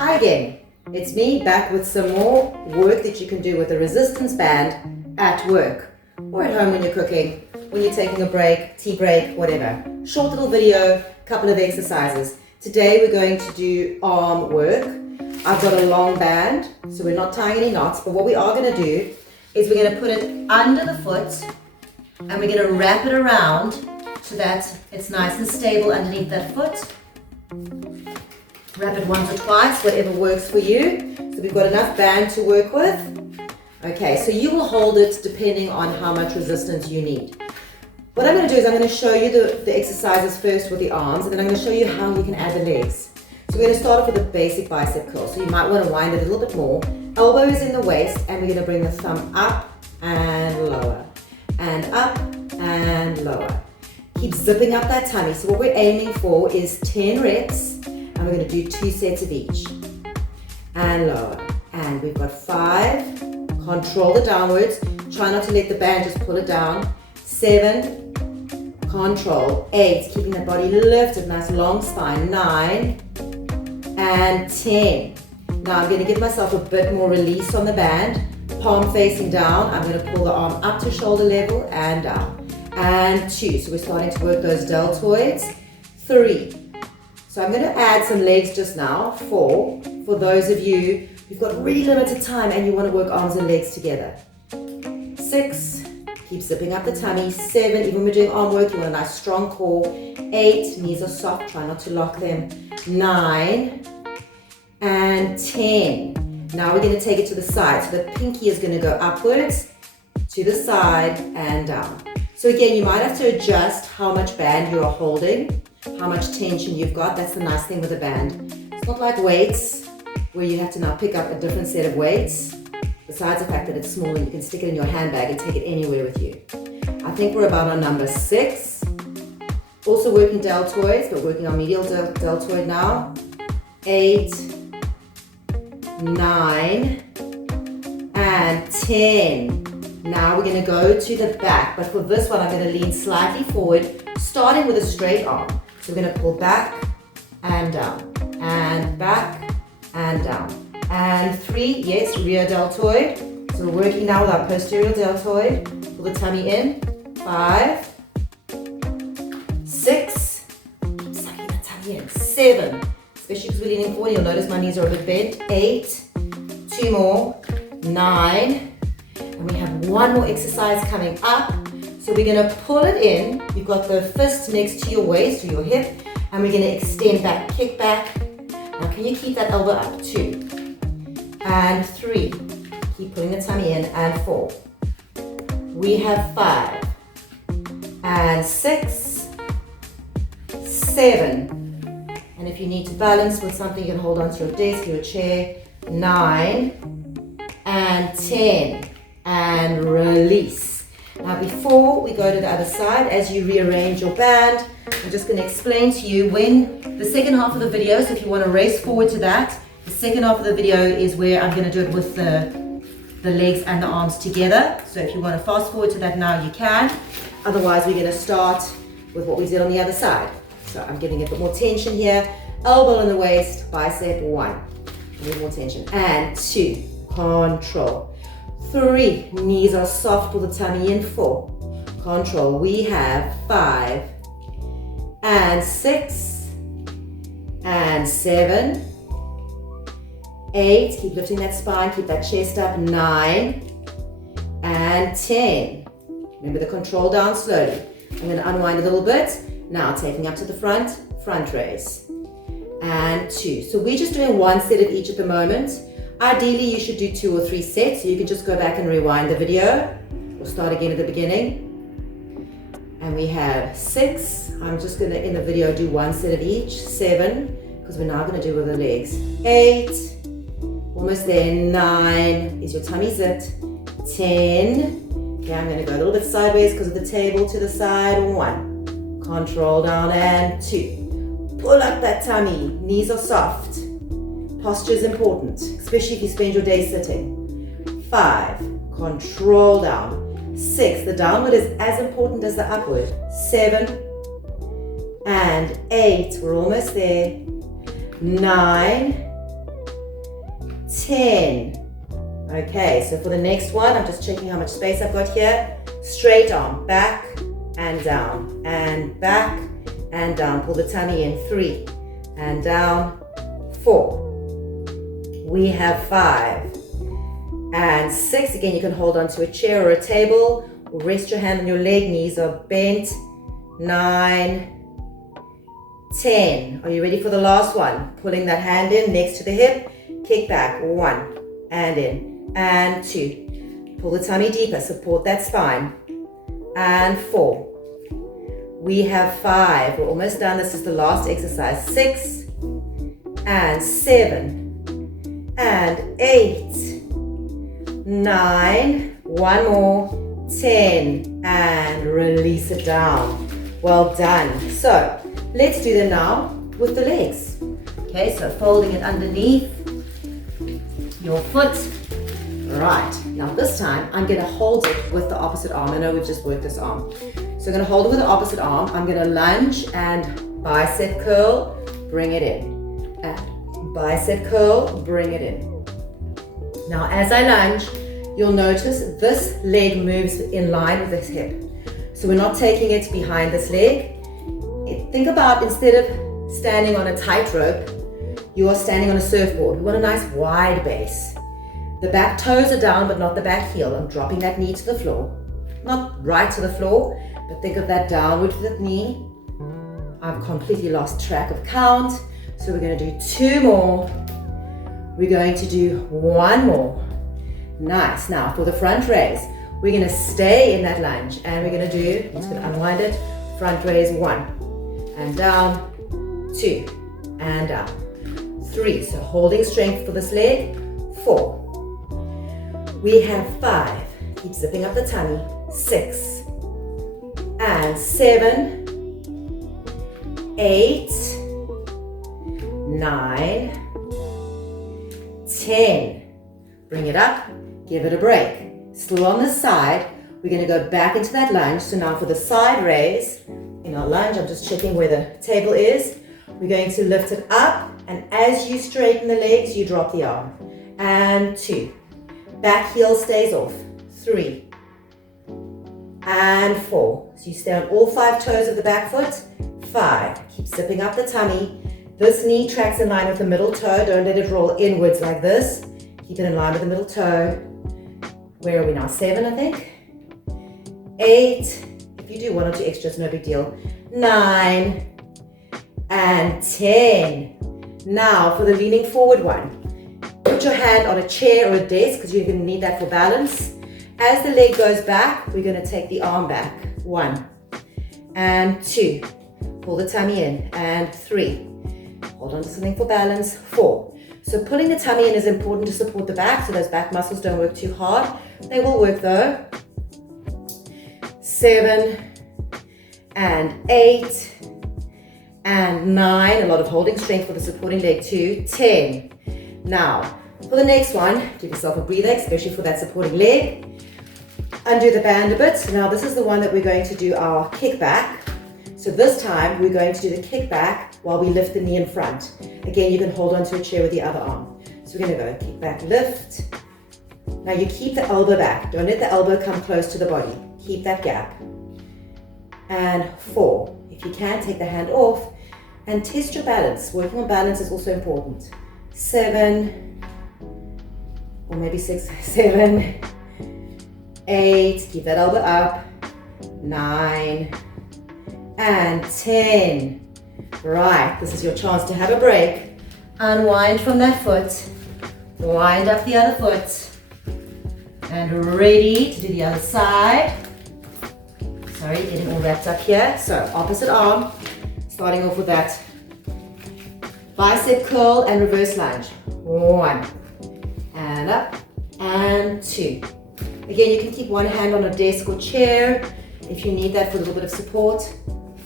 Hi again, it's me back with some more work that you can do with a resistance band at work or at home when you're cooking, when you're taking a break, tea break, whatever. Short little video, couple of exercises. Today we're going to do arm work. I've got a long band, so we're not tying any knots, but what we are going to do is we're going to put it under the foot and we're going to wrap it around so that it's nice and stable underneath that foot. Wrap it once or twice, whatever works for you. So we've got enough band to work with. Okay, so you will hold it depending on how much resistance you need. What I'm going to do is I'm going to show you the exercises first with the arms, and then I'm going to show you how you can add the legs. So we're going to start off with a basic bicep curl. So you might want to wind it a little bit more. Elbow is in the waist, and we're going to bring the thumb up and lower, and up and lower. Keep zipping up that tummy. So what we're aiming for is 10 reps. And we're going to do 2 sets of each. And lower. And we've got 5. Control the downwards. Try not to let the band just pull it down. 7. Control. 8. Keeping that body lifted. Nice long spine. 9. And 10. Now I'm going to give myself a bit more release on the band. Palm facing down. I'm going to pull the arm up to shoulder level and down. And 2. So we're starting to work those deltoids. 3. So I'm going to add some legs just now. 4, for those of you who've got really limited time and you want to work arms and legs together. 6, keep zipping up the tummy. 7, even when we're doing arm work, you want a nice strong core. 8, knees are soft, try not to lock them. 9, and 10. Now we're going to take it to the side. So the pinky is going to go upwards, to the side, and down. So again, you might have to adjust how much band you are holding, how much tension you've got. That's the nice thing with a band. It's not like weights, where you have to now pick up a different set of weights. Besides the fact that it's small and you can stick it in your handbag and take it anywhere with you. I think we're about on number 6. Also working deltoids, but working on medial deltoid now. 8, 9, and 10. Now we're going to go to the back, but for this one I'm going to lean slightly forward, starting with a straight arm. So we're going to pull back and down, and back and down. And 3, yes, rear deltoid. So we're working now with our posterior deltoid. Pull the tummy in. 5, 6, keep sucking the tummy in. 7, especially because we're leaning forward, you'll notice my knees are a bit bent. 8, 2 more, 9, and we have one more exercise coming up. So we're going to pull it in. You've got the fist next to your waist or your hip, and we're going to extend back, kick back. Now can you keep that elbow up? 2, and 3. Keep pulling the tummy in, and 4. We have 5, and 6, 7. And if you need to balance with something, you can hold onto your desk or your chair. 9, and 10. And release. Now before we go to the other side, as you rearrange your band, I'm just going to explain to you when the second half of the video, so if you want to race forward to that, the second half of the video is where I'm going to do it with the legs and the arms together. So if you want to fast forward to that now, you can. Otherwise, we're going to start with what we did on the other side. So I'm getting a bit more tension here. Elbow in the waist, bicep. 1. A little more tension. And 2. Control. 3, knees are soft, pull the tummy in. 4, control. We have 5, and 6, and 7, 8, keep lifting that spine, keep that chest up. 9, and 10. Remember the control down slowly. I'm going to unwind a little bit. Now taking up to the front raise. And 2. So we're just doing 1 set of each at the moment. Ideally, you should do 2 or 3 sets, so you can just go back and rewind the video. We'll start again at the beginning. And we have 6. I'm just going to, in the video, do 1 set of each. 7, because we're now going to do with the legs. 8, almost there. 9, is your tummy zipped? 10. Okay, I'm going to go a little bit sideways because of the table to the side. 1, control down, and 2. Pull up that tummy, knees are soft. Posture is important, especially if you spend your day sitting. 5, control down. 6, the downward is as important as the upward. 7, and 8, we're almost there. 9, 10. Okay, so for the next one, I'm just checking how much space I've got here. Straight arm, back and down, and back and down. Pull the tummy in, 3, and down, 4. We have 5, and 6. Again, you can hold onto a chair or a table, or rest your hand on your leg, knees are bent. 9, 10. Are you ready for the last one? Pulling that hand in next to the hip, kick back, 1, and in, and 2. Pull the tummy deeper, support that spine, and 4. We have 5, we're almost done, this is the last exercise. 6, and 7, and 8, 9, one more, 10, and release it down. Well done. So let's do them now with the legs. Okay, so folding it underneath your foot. Right, now this time I'm going to hold it with the opposite arm. I know we've just worked this arm. So I'm going to hold it with the opposite arm. I'm going to lunge and bicep curl, bring it in. And bicep curl, bring it in. Now as I lunge, you'll notice this leg moves in line with this hip. So we're not taking it behind this leg. Think about, instead of standing on a tightrope, you are standing on a surfboard. We want a nice wide base. The back toes are down, but not the back heel. I'm dropping that knee to the floor. Not right to the floor, but think of that downward with the knee. I've completely lost track of count. So we're going to do 2 more. We're going to do 1 more. Nice. Now for the front raise, we're going to stay in that lunge, and we're going to do, I'm just going to unwind it, front raise 1, and down, 2, and down, 3. So holding strength for this leg, 4. We have 5. Keep zipping up the tummy, 6, and 7, 8, 9, 10. Bring it up, give it a break. Still on this side, we're going to go back into that lunge. So now for the side raise, in our lunge, I'm just checking where the table is. We're going to lift it up, and as you straighten the legs, you drop the arm. And 2. Back heel stays off. 3. And 4. So you stay on all 5 toes of the back foot. 5. Keep zipping up the tummy. This knee tracks in line with the middle toe. Don't let it roll inwards like this. Keep it in line with the middle toe. Where are we now? 7, I think. 8. If you do 1 or 2 extras, no big deal. 9. And 10. Now for the leaning forward one. Put your hand on a chair or a desk, because you're going to need that for balance. As the leg goes back, we're going to take the arm back. 1. And 2. Pull the tummy in. And 3. Hold on to something for balance. 4. So pulling the tummy in is important to support the back, so those back muscles don't work too hard. They will work though. 7, and 8, and 9. A lot of holding strength for the supporting leg too. 10. Now, for the next one, give yourself a breather, especially for that supporting leg. Undo the band a bit. Now this is the one that we're going to do our kickback. So this time we're going to do the kickback while we lift the knee in front. Again, you can hold onto a chair with the other arm. So we're going to go kick back, lift. Now you keep the elbow back. Don't let the elbow come close to the body. Keep that gap. And 4. If you can, take the hand off and test your balance. Working on balance is also important. 7, or maybe 6, 7, 8. Keep that elbow up. 9, and 10. Right, this is your chance to have a break. Unwind from that foot. Wind up the other foot. And ready to do the other side. Sorry, getting all wrapped up here. So opposite arm, starting off with that bicep curl and reverse lunge. 1, and up, and 2. Again, you can keep one hand on a desk or chair if you need that for a little bit of support.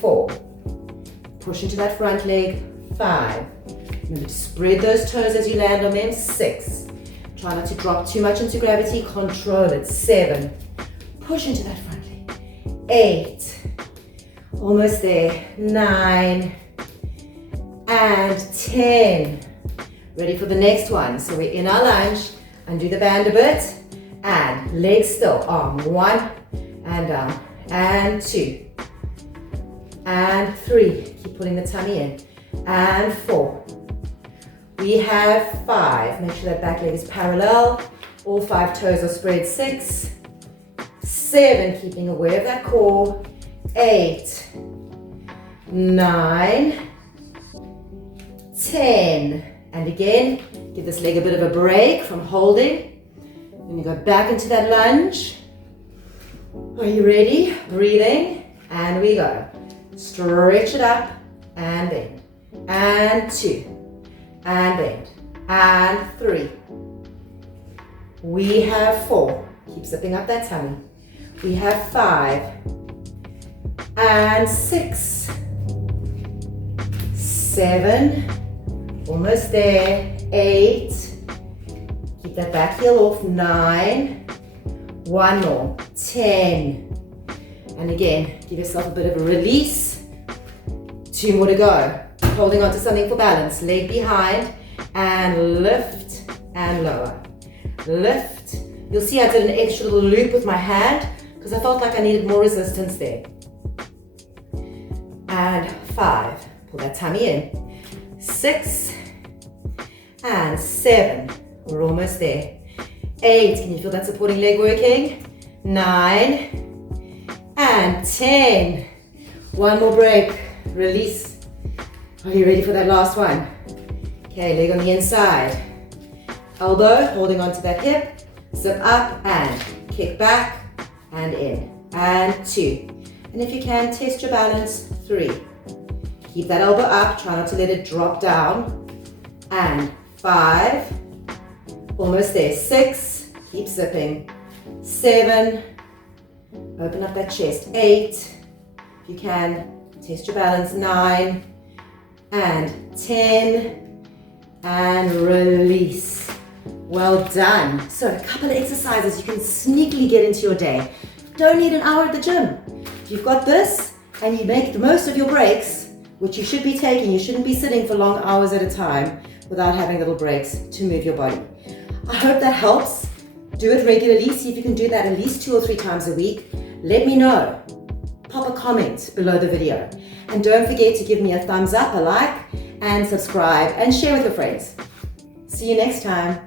4. Push into that front leg. 5. Remember to spread those toes as you land on them. 6. Try not to drop too much into gravity. Control it. 7. Push into that front leg. 8. Almost there. 9. And 10. Ready for the next one. So we're in our lunge. Undo the band a bit. And legs still. Arm 1 and down. And 2. And 3. Keep pulling the tummy in. And 4. We have 5. Make sure that back leg is parallel. All 5 toes are spread. 6. 7. Keeping aware of that core. 8. 9. 10. And again, give this leg a bit of a break from holding. Then you go back into that lunge. Are you ready? Breathing. And we go. Stretch it up and bend. And 2. And bend. And 3. We have 4. Keep zipping up that tummy. We have 5. And 6. 7. Almost there. 8. Keep that back heel off. 9. One more. 10. And again, give yourself a bit of a release. 2 more to go. Holding on to something for balance. Leg behind. And lift and lower. Lift. You'll see I did an extra little loop with my hand because I felt like I needed more resistance there. And 5. Pull that tummy in. 6. And 7. We're almost there. 8. Can you feel that supporting leg working? 9. And 10. One more break. Release. Are you ready for that last one? Okay, leg on the inside. Elbow holding onto that hip. Zip up and kick back and in. And 2. And if you can, test your balance. 3. Keep that elbow up. Try not to let it drop down. And 5. Almost there. 6. Keep zipping. 7. Open up that chest. 8. If you can, test your balance. 9. And 10. And release. Well done. So a couple of exercises you can sneakily get into your day. Don't need an hour at the gym. If you've got this and you make the most of your breaks, which you should be taking, you shouldn't be sitting for long hours at a time without having little breaks to move your body. I hope that helps. Do it regularly. See if you can do that at least 2 or 3 times a week. Let me know. Pop a comment below the video. And don't forget to give me a thumbs up, a like, and subscribe, and share with your friends. See you next time.